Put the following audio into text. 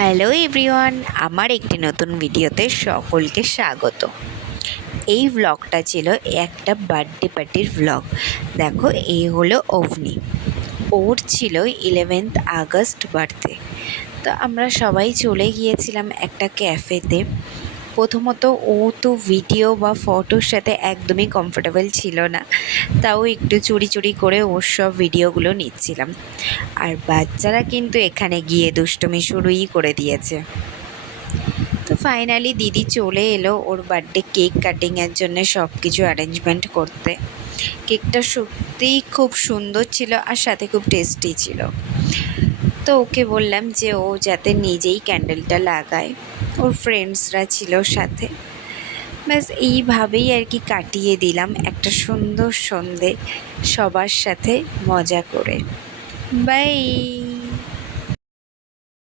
Hello everyone, আমার একটি নতুন ভিডিওতে সকলকে স্বাগত। এই ভ্লগটা ছিল একটা বার্থডে পার্টির ভ্লগ। দেখো, এই হলো অভনি। ওর ছিল 11th আগস্ট বার্থডে। তো আমরা সবাই চলে গিয়েছিলাম একটা ক্যাফেতে। প্রথমত ও তো ভিডিও বা ফটোর সাথে একদমই কমফোর্টেবল ছিল না, তাও একটু চুরি চুরি করে ওর সব ভিডিওগুলো নিচ্ছিলাম। আর বাচ্চারা কিন্তু এখানে গিয়ে দুষ্টুমি শুরুই করে দিয়েছে। তো ফাইনালি দিদি চলে এলো ওর বার্থডে কেক কাটিংয়ের জন্য সব কিছু অ্যারেঞ্জমেন্ট করতে। কেকটা সত্যিই খুব সুন্দর ছিল আর সাথে খুব টেস্টি ছিল। তো ওকে বললাম যে ও যাতে নিজেই ক্যান্ডেলটা লাগায়, ওর ফ্রেন্ডসরা ছিল সাথে। ব্যাস এইভাবেই আর কি কাটিয়ে দিলাম একটা সুন্দর সন্ধে সবার সাথে মজা করে। বাই।